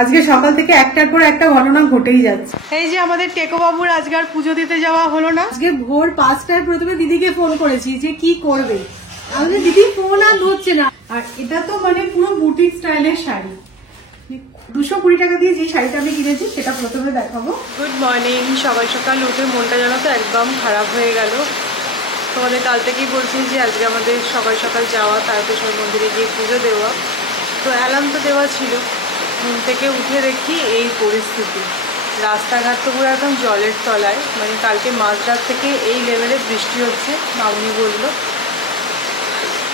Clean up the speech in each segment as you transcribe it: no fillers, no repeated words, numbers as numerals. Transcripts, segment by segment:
আজকে সকাল থেকে একটার পর একটা ঘটনা ঘটেই যাচ্ছে। এই যে আমাদের টেকো বাবুর আজকে আর পুজো দিতে যাওয়া হলো না। আজকে ভোর 5টায় প্রথমে দিদিকে ফোন করেছি যে কি করবে, আমাদের দিদি ফোন আর ধরছে না। আর এটা তো মানে পুরো বুটিক স্টাইলের শাড়ি, 220 টাকা দিয়ে যে শাড়িটা আমি কিনেছি সেটা প্রথমে দেখাবো। Good morning. সকাল সকাল উঠে মনটা যেন তো একদম খারাপ হয়ে গেল। তোমাদের কাল থেকেই বলছি যে আজকে আমাদের সকাল সকাল যাওয়া, তারকেশ্বর মন্দিরে গিয়ে পুজো দেওয়া। তো অ্যালার্ম তো দেওয়া ছিল, ঘুম থেকে উঠে দেখি এই পরিস্থিতি। রাস্তাঘাট তো পুরো একদম জলের তলায়, মানে কালকে মাঝরাত থেকে এই লেভেলে বৃষ্টি হচ্ছে, মামনি বললো।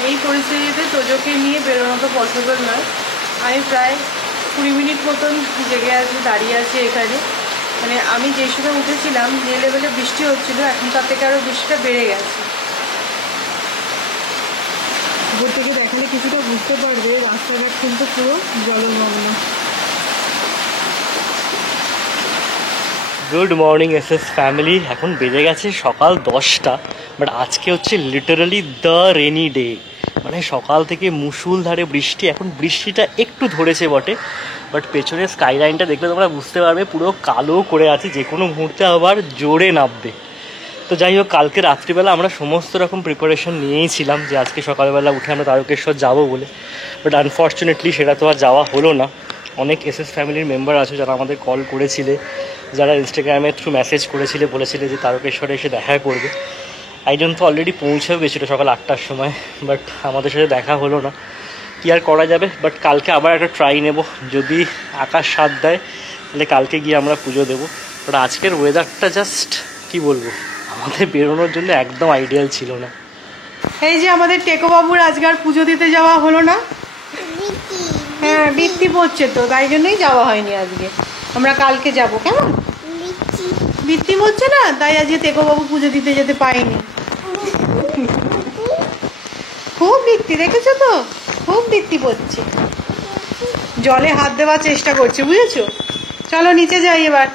এই পরিস্থিতিতে তোজোকে নিয়ে বেরোনো তো পসিবল নয়। আমি প্রায় 20 মিনিট মতন জেগে আছি, দাঁড়িয়ে আছি এখানে। মানে আমি যে সময় উঠেছিলাম যে লেভেলে বৃষ্টি হচ্ছিল, এখন তার থেকে আরও বৃষ্টিটা বেড়ে গেছে। উপর থেকে দেখালে কিছুটা বুঝতে পারবে রাস্তাঘাট কিন্তু পুরো জলমগ্ন। Good morning SS family. এখন বেজে গেছে সকাল 10টা, বাট আজকে হচ্ছে লিটারালি দ্য রেনি ডে। মানে সকাল থেকে মুষলধারে বৃষ্টি। এখন বৃষ্টিটা একটু ধরেছে বটে, বাট পেছনের স্কাইলাইনটা দেখলে তোমরা বুঝতে পারবে পুরো কালো করে আছে, যে কোনো মুহূর্তে আবার জোরে নামবে। তো যাই হোক, কালকে রাত্রিবেলা আমরা সমস্ত রকম প্রিপারেশন নিয়েইছিলাম যে আজকে সকালবেলা উঠে আমরা তারকেশ্বর যাবো বলে, বাট আনফর্চুনেটলি সেটা তো আর যাওয়া হলো না। অনেক এসএস ফ্যামিলির মেম্বার আছে যারা আমাদের কল করেছিলে, যারা ইনস্টাগ্রামের থ্রু মেসেজ করেছিলে, বলেছিলে যে তারকেশ্বরে এসে দেখা করবে। আইজন তো অলরেডি পৌঁছেও গেছিলো সকাল 8টার সময়, বাট আমাদের সাথে দেখা হলো না। কী আর করা যাবে, বাট কালকে আবার একটা ট্রাই নেব, যদি আকাশ সাথ দেয় তাহলে কালকে গিয়ে আমরা পুজো দেবো। বাট আজকের ওয়েদারটা জাস্ট কী বলবো, আমাদের বেরোনোর জন্য একদম আইডিয়াল ছিল না। এই যে আমাদের টেকো বাবুর আজকে আর পুজো দিতে যাওয়া হলো না। হ্যাঁ, বৃত্তি পড়ছে তো, তাই জন্যই যাওয়া হয়নি আজকে। আমরা কালকে যাব। কেমন বৃত্তি পড়ছে না, তাই আজকে টেকো বাবু পুজো দিতে যেতে পারিনি। খুব বৃত্তি দেখেছো তো, খুব বৃত্তি পড়ছে, জলে হাত দেওয়ার চেষ্টা করছে, বুঝেছো। চলো নিচে যাই এবার।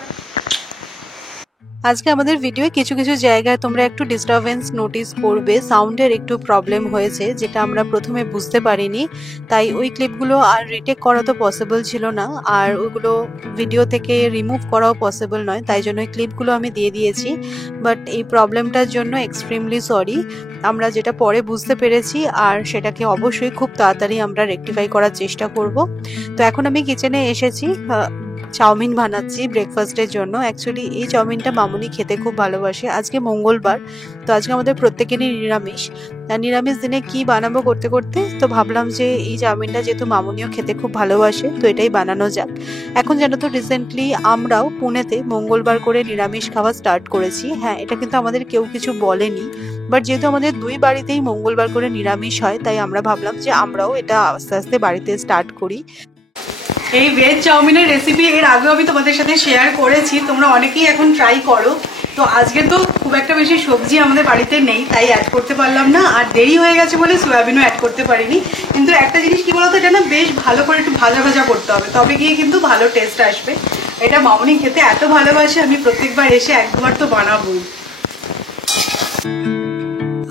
আজকে আমাদের ভিডিওয়ে কিছু কিছু জায়গায় তোমরা একটু ডিস্টারবেন্স নোটিস করবে, সাউন্ডের একটু প্রবলেম হয়েছে, যেটা আমরা প্রথমে বুঝতে পারিনি। তাই ওই ক্লিপগুলো আর রিটেক করা তো পসিবল ছিল না, আর ওগুলো ভিডিও থেকে রিমুভ করাও পসিবল নয়, তাই জন্য ওই ক্লিপগুলো আমি দিয়ে দিয়েছি। বাট এই প্রবলেমটার জন্য এক্সট্রিমলি সরি। আমরা যেটা পরে বুঝতে পেরেছি, আর সেটাকে অবশ্যই খুব তাড়াতাড়ি আমরা রেকটিফাই করার চেষ্টা করব। তো এখন আমি কিচেনে এসেছি, চাউমিন বানাচ্ছি ব্রেকফাস্টের জন্য। অ্যাকচুয়ালি এই চাউমিনটা মামুনি খেতে খুব ভালোবাসে। আজকে মঙ্গলবার, তো আজকে আমাদের প্রত্যেকেরই নিরামিষ। নিরামিষ দিনে কি বানাবো করতে করতে তো ভাবলাম যে এই চাউমিনটা যেহেতু মামুনিও খেতে খুব ভালোবাসে, তো এটাই বানানো যাক। এখন জানো তো রিসেন্টলি আমরাও পুনেতে মঙ্গলবার করে নিরামিষ খাওয়া স্টার্ট করেছি। হ্যাঁ, এটা কিন্তু আমাদের কেউ কিছু বলেনি, বাট যেহেতু আমাদের দুই বাড়িতেই মঙ্গলবার করে নিরামিষ হয়, তাই আমরা ভাবলাম যে আমরাও এটা আস্তে আস্তে বাড়িতে স্টার্ট করি। এই ভেজ চাউমিনের রেসিপি এর আগেও আমি তোমাদের সাথে শেয়ার করেছি, তোমরা অনেকেই এখন ট্রাই করো। তো আজকে তো খুব একটা বেশি সবজি আমাদের বাড়িতে নেই, তাই অ্যাড করতে পারলাম না, আর দেরি হয়ে গেছে বলে সয়াবিনও অ্যাড করতে পারিনি। কিন্তু একটা জিনিস কি বলতো, এটা না বেশ ভালো করে একটু ভাজা ভাজা করতে হবে, তবে গিয়ে কিন্তু ভালো টেস্ট আসবে। এটা মামুনি খেতে এত ভালোবাসে, আমি প্রত্যেকবার এসে এক দুবার তো বানাবোই।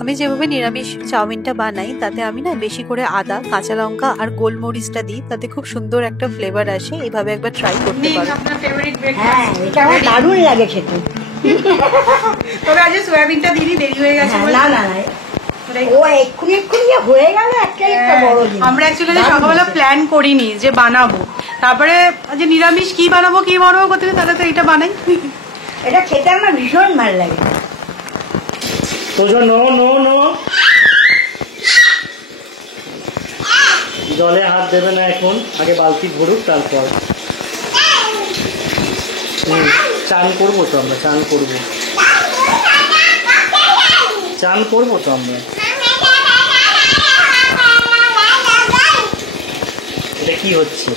আমি যেভাবে নিরামিষ চাউমিনটা বানাই, তাতে আমি না বেশি করে আদা, কাঁচা লঙ্কা আর গোলমরিচটা দিই, তাতে খুব সুন্দর একটা ফ্লেভার আসে। এইভাবে একবার ট্রাই করতে পারো। হ্যাঁ, এটা আমার দারুণ লাগে খেতে। তবে আজ সয়াবিনটা দিনই দেরি হয়ে গেছে। না না না, ও এক্ষুনি হয়ে গেল একটা বড় জিনিস। আমরা অ্যাকচুয়ালি সকালবেলা প্ল্যান করিনি যে বানাবো, তারপরে যে নিরামিষ কি বানাবো করতে তাহলে তো এটা বানাই। এটা খেতে আমার ভীষণ ভালো লাগে। জলে হাত দেবে না এখন, আগে বালতি ভরুক, তারপর চান করবো তো আমরা, চান করবো তো আমরা। এটা কি হচ্ছে?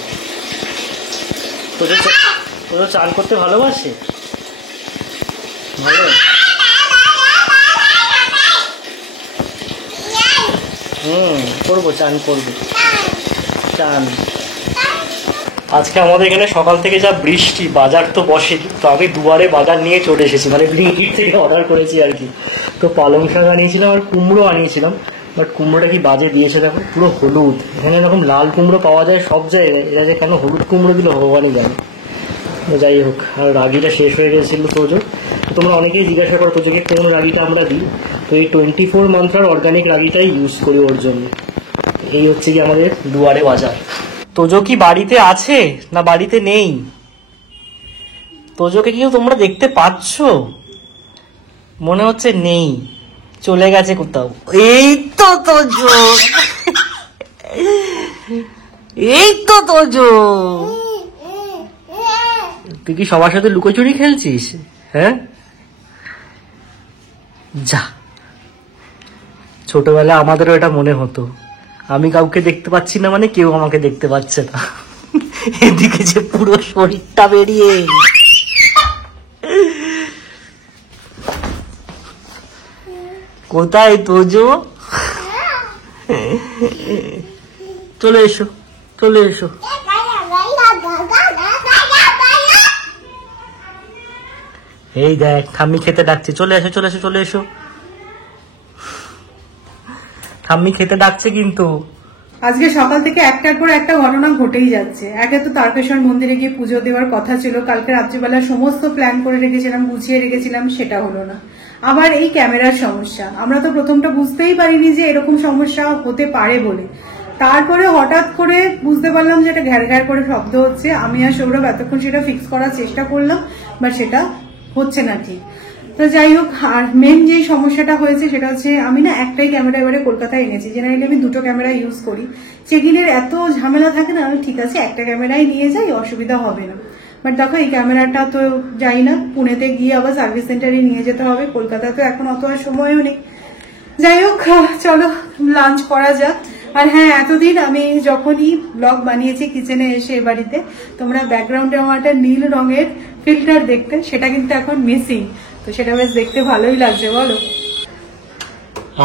তোদের চান করতে ভালোবাসে? ভালো। করবো, চান করবো, চান। আজকে আমাদের এখানে সকাল থেকে যা বৃষ্টি, বাজার তো বসেনি, তো আমি দুয়ারে বাজার নিয়ে চলে এসেছি, মানে ব্লিঙ্কিট থেকে অর্ডার করেছি আর কি। তো পালং শাক আনিয়েছিলাম আর কুমড়ো আনিয়েছিলাম। বাট কুমড়োটা কি বাজে দিয়েছে দেখো, পুরো হলুদ। এখানে এরকম লাল কুমড়ো পাওয়া যায় সব জায়গায়, এরা যে কেন হলুদ কুমড়ো দিল ভগবানই জানে। যাই হোক, আর রাগিটা শেষ হয়ে গেছিলো তোজো। তোমরা অনেকেই জিজ্ঞাসা করো তোজোকে কোন রাগিটা আমরা দিই, তো এই 24 মান্ত্রার অর্গানিক রাগিটাই ইউজ করি ওর জন্য। এই হচ্ছে কি আমাদের দুয়ারে বাজার। তোজো কি বাড়িতে আছে না বাড়িতে নেই? তোজোকে কি তোমরা দেখতে পাচ্ছ? মনে হচ্ছে নেই, চলে গেছে কোথাও। এই তো তোজো, এই তো তোজো। তুই কি সবার সাথে লুকোচুরি খেলছিস? হ্যাঁ, যা। ছোটবেলায় আমাদেরও এটা মনে হতো, আমি কাউকে দেখতে পাচ্ছি না মানে কেউ আমাকে দেখতে পাচ্ছে না। এদিকে যে পুরো শরীরটা বেরিয়ে। কোথায় তোজো? চলে এসো, চলে এসো। এই দেখ ঠাম্মি খেতে ডাকছে, চলে এসো, চলে এসো, চলে এসো। ঠাম্মি খেতে ডাকছে কিন্তু। আজকে সকাল থেকে একটার পর একটা ঘটনা ঘটেই যাচ্ছে। একে তো তারকেশ্বর মন্দিরে গিয়ে পুজো দেওয়ার কথা ছিল, কালকে রাত্রিবেলা সমস্ত প্ল্যান করে রেখেছিলাম, গুছিয়ে রেখেছিলাম, সেটা হলো না। আবার এই ক্যামেরার সমস্যা, আমরা তো প্রথমটা বুঝতেই পারিনি যে এরকম সমস্যা হতে পারে বলে। তারপরে হঠাৎ করে বুঝতে পারলাম যে এটা ঘ্যার ঘ্যার করে শব্দ হচ্ছে। আমি আর সৌরভ এতক্ষণ সেটা ফিক্স করার চেষ্টা করলাম, বাট সেটা হচ্ছে না ঠিক। তো যাই হোক, আর মেন যে সমস্যাটা হয়েছে সেটা হচ্ছে আমি না একটাই ক্যামেরা এবারে কলকাতায় এনেছি। জেনারেলি আমি দুটো ক্যামেরা ইউজ করি, চেকিংয়ের এত ঝামেলা থাকে না, আমি ঠিক আছে একটা ক্যামেরাই নিয়ে যাই, অসুবিধা হবে না। বাট দেখো এই ক্যামেরাটা তো যাই না, পুনেতে গিয়ে আবার সার্ভিস সেন্টারে নিয়ে যেতে হবে, কলকাতায় তো এখন অত আর সময়ও নেই। যাই হোক, চলো লাঞ্চ করা যাক। আর হ্যাঁ, এতদিন আমি যখনই ব্লগ বানিয়েছি কিচেনে এসে এ বাড়িতে, তোমরা ব্যাকগ্রাউন্ডে আমার একটা নীল রঙের ফিল্টার দেখতে, সেটা কিন্তু এখন মিসিং। তো সেটা বেশ দেখতে ভালোই লাগছে, বলো?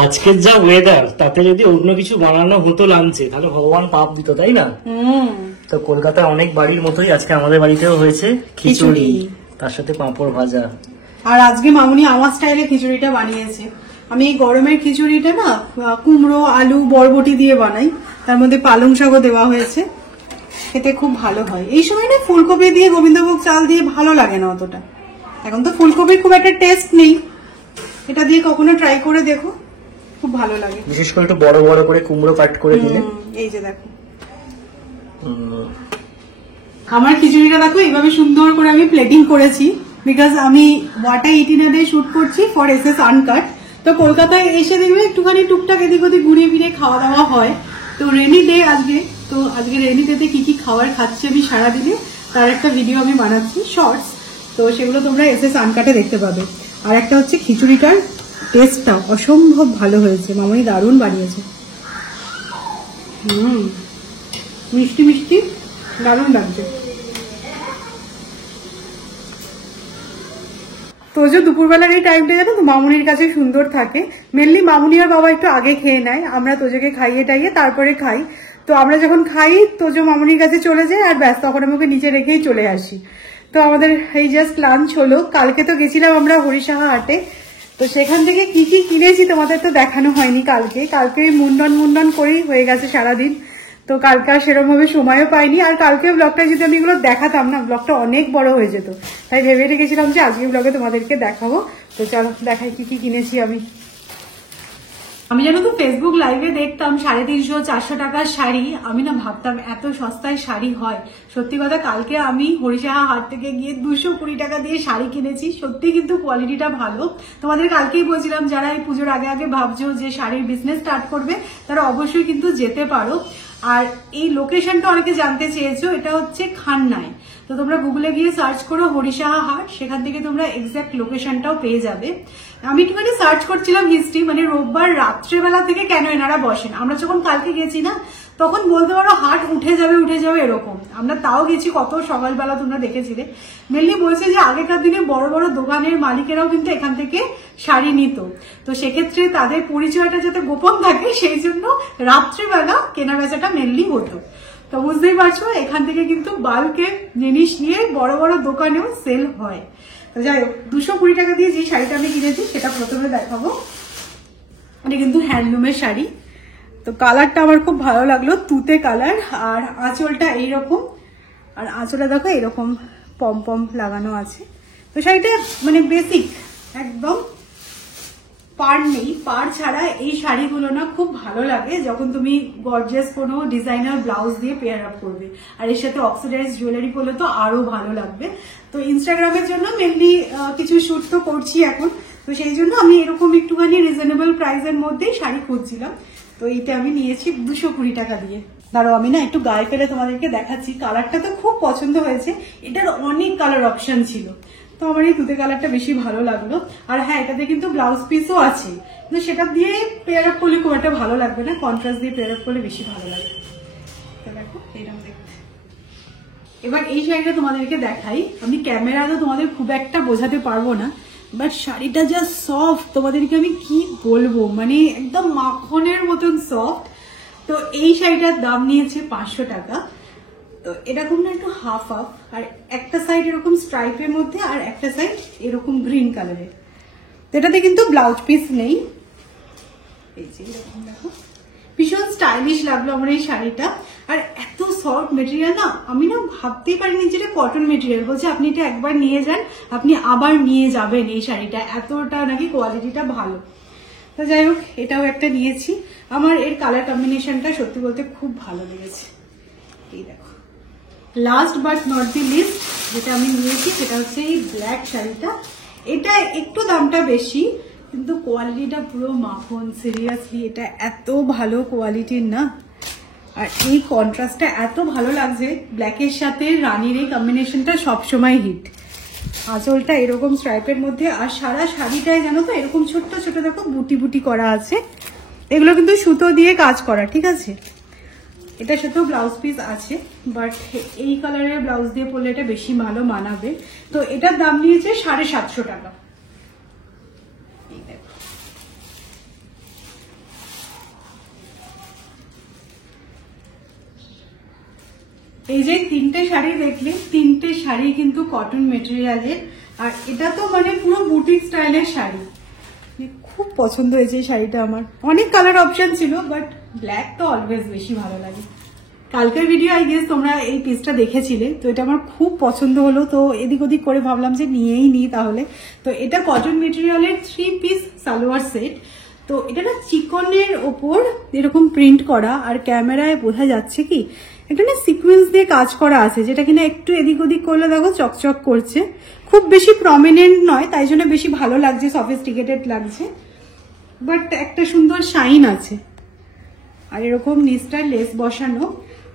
আজকের যা ওয়েদার, তাতে যদি অন্য কিছু বানানো হতো লাঞ্চে তাহলে ভগবান পাপ দিত, তাই না? তো কলকাতায় অনেক বাড়ির মতোই আজকে আমাদের বাড়িতেও হয়েছে খিচুড়ি, তার সাথে পাঁপড় ভাজা। আর আজকে মামুনি আমার স্টাইলে খিচুড়িটা বানিয়েছে। আমি এই গরমের খিচুড়িটা না কুমড়ো, আলু, বরবটি দিয়ে বানাই, তার মধ্যে পালং শাকও দেওয়া হয়েছে, খেতে খুব ভালো হয়। এই সময় না ফুলকপি দিয়ে, গোবিন্দভোগ চাল দিয়ে ভালো লাগে না অতটা। এখন তো ফুলকপির খুব একটা টেস্ট নেই, এটা দিয়ে কখনো ট্রাই করে দেখো, খুব ভালো লাগে। বিশেষ করে একটু বড় বড় করে কুমড়ো কাট করে দিলে। এই যে দেখো আমার খিচুড়িটা দেখো, এইভাবে সুন্দর করে আমি প্লেটিং করেছি, বিকজ আমি ওয়াটা 18 শুট করছি ফর এসএস আনকাট। তো কলকাতায় এসে দেখবে একটুখানি টুকটাক এদিক ওদিক ঘুরিয়ে ফিরে খাওয়া দাওয়া হয়। তো রেনি ডে আজকে, তো আজকে রেনি ডেতে কি কি খাবার খাচ্ছি আমি সারাদিনে, তার একটা ভিডিও আমি বানাচ্ছি শর্টস, তো সেগুলো তোমরা এসএস আনকাটে দেখতে পাবে। আর একটা হচ্ছে খিচুড়িটার টেস্টটা অসম্ভব ভালো হয়েছে, মামাই দারুণ বানিয়েছে। মিষ্টি মিষ্টি দারুণ লাগছে। তোজো দুপুরবেলার এই টাইমটা জানো তো মামুনির কাছে সুন্দর থাকে। মেনলি মামুনি আর বাবা একটু আগে খেয়ে নেয়, আমরা তোজোকে খাইয়ে টাইয়ে তারপরে খাই। তো আমরা যখন খাই তোজো মামুনির কাছে চলে যায়, আর ব্যাস তখন আমি ওকে নিচে রেখেই চলে আসি। তো আমাদের এই জাস্ট লাঞ্চ হলো। কালকে তো গেছিলাম আমরা হরিসাহা হাটে, তো সেখান থেকে কি কি কিনেছি তোমাদের তো দেখানো হয়নি। কালকে মুন্ডন করেই হয়ে গেছে সারাদিন, তো কালকে আর সেরকম ভাবে সময়ও পাইনি। আর কালকে ব্লগটা যদি আমি এগুলো দেখাতাম না, ব্লগটা অনেক বড় হয়ে যেত, তাই ভেবে রেখেছিলাম যে আজকে ব্লগে তোমাদেরকে দেখাবো। তো চলো দেখাই কি কি কিনেছি আমি জানো তো ফেসবুক লাইভে দেখতাম 350-400 টাকার শাড়ি, আমি না ভাবতাম এত সস্তায় শাড়ি হয়। সত্যি কথা, কালকে আমি হরিসাহা হাট থেকে গিয়ে 220 টাকা দিয়ে শাড়ি কিনেছি। সত্যি কিন্তু কোয়ালিটিটা ভালো। তোমাদের কালকেই বলছিলাম যারা এই পুজোর আগে আগে ভাবছো যে শাড়ির বিজনেস স্টার্ট করবে, তারা অবশ্যই কিন্তু যেতে পারো। আর এই লোকেশনটা অনেকে জানতে চেয়েছো, এটা হচ্ছে খান্নায়। তো তোমরা গুগলে গিয়ে সার্চ করো হরিসাহা হাট, সেখান থেকে তোমরা এক্সাক্ট লোকেশনটাও পেয়ে যাবে। আমি একটুখানি সার্চ করছিলাম হিস্ট্রি, মানে রোববার রাত্রেবেলা থেকে কেন এনারা বসেন। আমরা যখন কালকে গেছি না, তখন বলতে পারো হাট উঠে যাবে এরকম। আমরা তাও গেছি কত সকালবেলা, তোমরা দেখেছিলে। মেনলি বলছে যে আগেকার দিনে বড় বড় দোকানের মালিকেরাও কিন্তু এখান থেকে শাড়ি নিত, তো সেক্ষেত্রে তাদের পরিচয়টা যাতে গোপন থাকে সেই জন্য রাত্রিবেলা কেনাবেচাটা মেনলি হতো। তো বুঝতেই পারছো, এখান থেকে কিন্তু বাল্কে জিনিস নিয়ে বড় বড় দোকানেও সেল হয়। তো যাই হোক, 220 টাকা দিয়ে যে শাড়িটা আমি কিনেছি সেটা প্রথমে দেখাবো। এটা কিন্তু হ্যান্ডলুমের শাড়ি, তো কালারটা আমার খুব ভালো লাগলো, তুতে কালার। আর আঁচলটা এইরকম, আর আঁচলটা দেখো এরকম পম পম লাগানো আছে। তো শাড়িটা মানে বেসিক একদম, পাড় নেই। পাড় ছাড়া এই শাড়িগুলো না খুব ভালো লাগে যখন তুমি গর্জিয়াস কোনো ডিজাইনার ব্লাউজ দিয়ে পেয়ার আপ করবে, আর এর সাথে অক্সিডাইজ জুয়েলারি পরলে তো আরো ভালো লাগবে। তো ইনস্টাগ্রামের জন্য মেনলি কিছু শুট তো করছি এখন, তো সেই জন্য আমি এরকম একটুখানি রিজনেবল প্রাইসের মধ্যেই শাড়ি খুঁজছিলাম। তো এইটা আমি নিয়েছি 220 টাকা দিয়ে। দাঁড়াও আমি না একটু গায়ে ফেলে তোমাদেরকে দেখাচ্ছি। কালারটা তো খুব পছন্দ হয়েছে, এটার অনেক কালার অপশন ছিল, তো আমার এই তুতে কালারটা বেশি ভালো লাগলো। আর হ্যাঁ, এটাতে কিন্তু ব্লাউজ পিসও আছে, কিন্তু সেটা দিয়ে পেয়ার আপ করলে খুব একটা ভালো লাগবে না, কন্ট্রাস্ট দিয়ে পেয়ার আপ করলে বেশি ভালো লাগবে। তো দেখো এইরকম দেখতে। এবার এই শাড়িটা তোমাদেরকে দেখাই। আমি ক্যামেরা তো তোমাদের খুব একটা বোঝাতে পারবো না, বাট শাড়িটা যা সফট তোমাদেরকে আমি কি বলবো, মানে একদম মাখনের মতন সফট। তো এই শাড়িটার দাম নিয়েছে 500 টাকা। তো এরকম না একটু হাফ হাফ, আর একটা সাইড এরকম স্ট্রাইপের মধ্যে আর একটা সাইড এরকম গ্রিন কালারের। তো এটাতে কিন্তু ব্লাউজ পিস নেই। এই যে এরকম দেখো, ভীষণ স্টাইলিশ লাগলো আমার এই শাড়িটা। আর এত সফট মেটেরিয়াল না, আমি না ভাবতেই পারিনি যে এটা কটন মেটেরিয়াল। বলছে আপনি এটা একবার নিয়ে যান, আপনি আবার নিয়ে যাবেন এই শাড়িটা, এতটা নাকি কোয়ালিটিটা ভালো। তো যাই হোক, এটাও একটা নিয়েছি। আমার এর কালার কম্বিনেশনটা সত্যি বলতে খুব ভালো লেগেছে। এই দেখো, last but not the least যেটা আমি নিয়েছি সেটা হচ্ছে এই ব্ল্যাক শাড়িটা। এটা একটু দামটা বেশি, কিন্তু কোয়ালিটিটা পুরো মাখন। সিরিয়াসলি এটা এত ভালো কোয়ালিটির না, আর এই কন্ট্রাস্টটা এত ভালো লাগছে ব্ল্যাকের সাথে। রানীর এই কম্বিনেশনটা সবসময় হিট। আঁচলটা এরকম স্ট্রাইপের মধ্যে, আর সারা শাড়িটায় জানো তো এরকম ছোট্ট ছোট দেখো বুটি বুটি করা আছে। এগুলো কিন্তু সুতো দিয়ে কাজ করা, ঠিক আছে। এটার সাথেও ব্লাউজ পিস আছে, বাট এই কালারের ব্লাউজ দিয়ে পরলে এটা বেশি ভালো মানাবে। তো এটার দাম নিয়েছে 750 টাকা। এই যে তিনটে শাড়ি দেখলে, তিনটে শাড়ি কিন্তু কটন মেটেরিয়ালের, আর এটা তো মানে পুরো বুটিক স্টাইলের শাড়ি। খুব পছন্দ হয়েছে এই শাড়িটা আমার। অনেক কালার অপশন ছিল, বাট ব্ল্যাক তো অলওয়েজ বেশি ভালো লাগে। কালকের ভিডিও আই গেস তোমরা এই পিসটা দেখেছিলে, তো এটা আমার খুব পছন্দ হলো। তো এদিক ওদিক করে ভাবলাম যে নিয়েই নিই তাহলে। তো এটা কটন মেটেরিয়ালের 3 পিস সালোয়ার সেট। তো এটা না চিকনের ওপর এরকম প্রিন্ট করা, আর ক্যামেরায় বোঝা যাচ্ছে কি একটা না সিকোয়েন্স দিয়ে কাজ করা আছে, যেটা কিনা একটু এদিক ওদিক করলে দেখো চকচক করছে। খুব বেশি প্রমিনেন্ট নয়, তাই জন্য বেশি ভালো লাগছে, সফিস্টিকেটেড লাগছে, বাট একটা সুন্দর শাইন আছে। আর এরকম নিচটা লেস বসানো,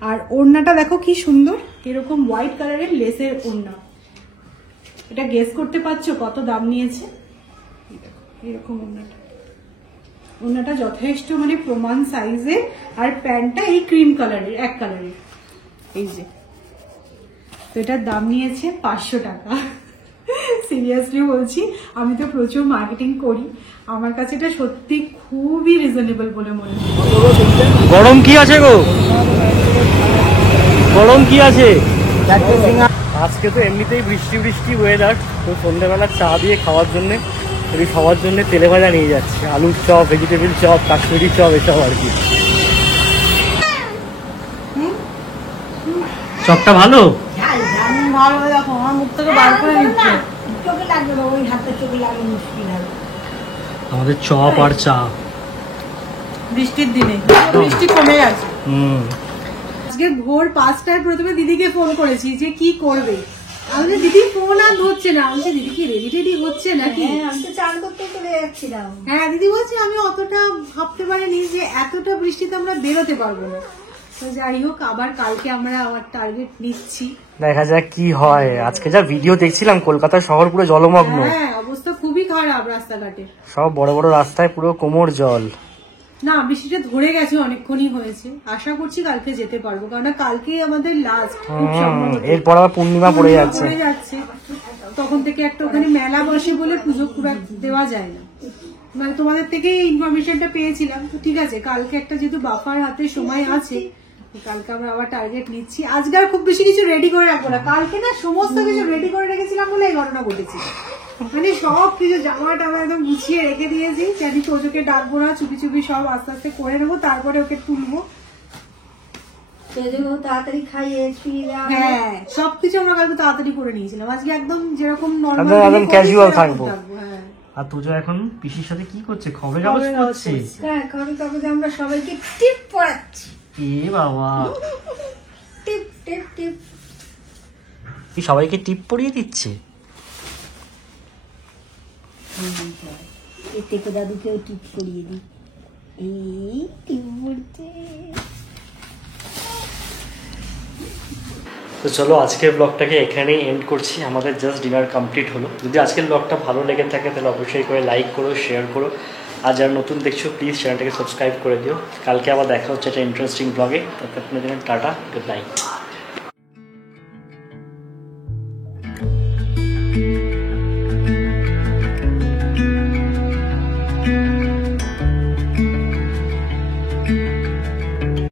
আর ওড়নাটা দেখো কি সুন্দর, এরকম হোয়াইট কালারের লেসের ওড়না। এটা গেস করতে পারছো কত দাম নিয়েছে? এরকম ওড়নাটা যথেষ্ট মানে প্রমাণ সাইজে, আর প্যান্টটা এই ক্রিম কালারের, এক কালারের। এই যে, তো এটার দাম নিয়েছে 500 টাকা। সিরিয়াসলি বলছি, আমি তো প্রচুর মার্কেটিং করি, আমার কাছে এটা সত্যি খুবই রিজনেবল বলে মনে হয়। গরম কি আছে গো, গরম কি আছে? আজকে তো এমনিতেই বৃষ্টি বৃষ্টি ওয়েদার, তো সন্ধ্যাবেলা চা দিয়ে খাওয়ার জন্য তেলে ভাজা নিয়ে যাচ্ছে, আলুর chop, vegetable chop, Kashmiri chop, এসব আর কি। চপটা ভালো, ভালো। দেখো আমার মুখ থেকে বার করে নিচ্ছে, চোখে লাগবে না, ওই হাতে চোখে লাগবে মুশকিল হবে। আমাদের চপ আর চা বৃষ্টির দিনে, বৃষ্টি কমে গেছে। আজকে ভোর 5টায় প্রথমে দিদিকে ফোন করেছি যে কি করবে। আমি দিদি ফোন আর ধরছে না, আমি দিদি কি রেডি টেডি হচ্ছে নাকি? আমি তো চান করতে চলে যাচ্ছিলাম। হ্যাঁ, দিদি বলছে আমি অতটা ভাবতে পারিনি যে এতটা বৃষ্টিতে আমরা বেরোতে পারবো না। তো যাই হোক, আবার কালকে আমরা আমার টার্গেট নিচ্ছি, দেখা যাক কি হয়। আজকে যা ভিডিও দেখছিলাম, কলকাতা শহর পুরো জলমগ্ন। হ্যাঁ, অবস্থা খুবই খারাপ রাস্তাঘাটে, সব বড় বড় রাস্তায় পুরো কোমর জল। না বৃষ্টিটা ধরে গেছে, অনেকক্ষণই হয়েছে। আশা করছি কালকে যেতে পারবো, কারণ কালকে আমাদের লাস্ট, এরপর আবার পূর্ণিমা পড়ে যাচ্ছে। তখন থেকে একটা ওখানে মেলা বসে বলে পুজো পুরা দেওয়া যায় না। মানে তোমাদের থেকে ইনফরমেশনটা পেয়েছিলাম, তো ঠিক আছে কালকে একটা যেহেতু বাপার হাতে সময় আছে, কালকে আমরা আবার টার্গেট নিচ্ছি। আজকে আর খুব বেশি কিছু রেডি করে রাখবো না, কালকে না সমস্ত কিছু রেডি করে রেখেছিলাম বলে এই ঘটনা ঘটেছে। মানে সব কিছু জামা টামা একদম গুছিয়ে রেখে দিয়েছি, জানি তোজোকে ডাকবো না, চুপি চুপি সব আস্তে আস্তে করে নেবো, তারপরে ওকে তুলবো। তাড়াতাড়ি খাইয়ে শুয়ে হ্যাঁ সবকিছু আমরা কালকে তাড়াতাড়ি করে নিয়েছিলাম, আজকে একদম যেরকম একদম নর্মাল casual থাকবো। হ্যাঁ আর তুজো এখন পিসির সাথে কি করছে? খবরের কাগজ পড়ছে। হ্যাঁ খবরের কাগজে আমরা সবাইকে টিপ পড়াচ্ছি। এ বাবা, টিপ টিপ টিপ। কি সবাইকে টিপ পরিয়ে দিচ্ছে? এতে করে দাদুকেও টিপ পরিয়ে দিই। এই টিপ পড়ছে। তো চলো আজকের ব্লগটাকে এখানেই এন্ড করছি। আমাদের জাস্ট ডিনার কমপ্লিট হলো। যদি আজকের ব্লগটা ভালো লেগে থাকে তাহলে অবশ্যই করে লাইক করো, শেয়ার করো। আর যারা নতুন দেখছো প্লিজ চ্যানেলটাকে সাবস্ক্রাইব করে দিও। কালকে আবার দেখা হচ্ছে একটা ইন্টারেস্টিং ব্লগে। ততক্ষণের জন্য টাটা, গুড নাইট।